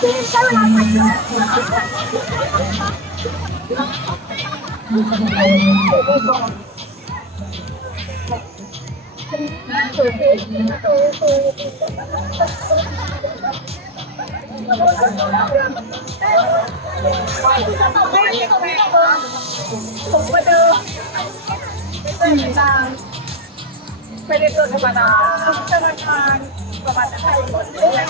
ใช้เวลาถ่ายเยอะผมมาเดิมเป็นจางไม่ได้ตัวธรรมดาธนาคารประมาณนั้นใช่อย่างนั้นได้ของที่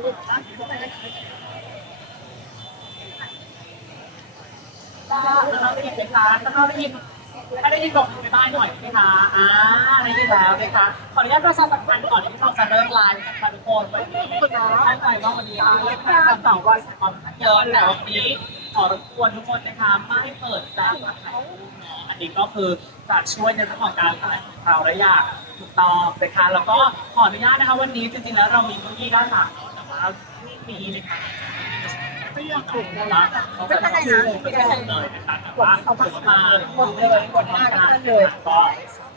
เราได้ยินไหมคะถ้าเราได้ยินถ้าได้ยินบอกไปบ้านหน่อยไหมคะอ่าได้ยินแล้วนะคะขออนุญาตประชาสัมพันธ์ก่อนที่เราจะเริ่มไลฟ์นะคะทุกคนวันนี้เข้าใจว่าวันนี้เราเล่นแค่สองวันความเยอะแต่วันนี้ขอรบกวนทุกคนนะคะไม่เปิดแสงมาถ่ายรูปเนาะอันนี้ก็คือจะช่วยในเรื่องของการถ่ายของเราได้ย่างถูกต้องนะคะแล้วก็ขออนุญาตนะคะวันนี้จริงๆแล้วเรามีพื้นที่ด้านหลัง เนาะแต่ว่าที่นี้นะไม่ยอมถูกนะเขาจะต้องพูดไม่ได้เลยนะคะแต่ว่าเขามาหมดเลยหมดหน้ากันเลยก็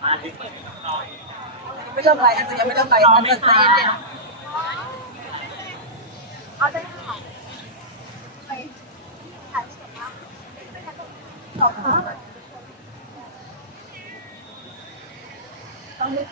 มารถที่เปิดได้ไม่เริ่มไรอาจจะยังไม่เริ่มไรรออาจไม่จะใจทันเย็นเอาได้ค่ะต้องนึก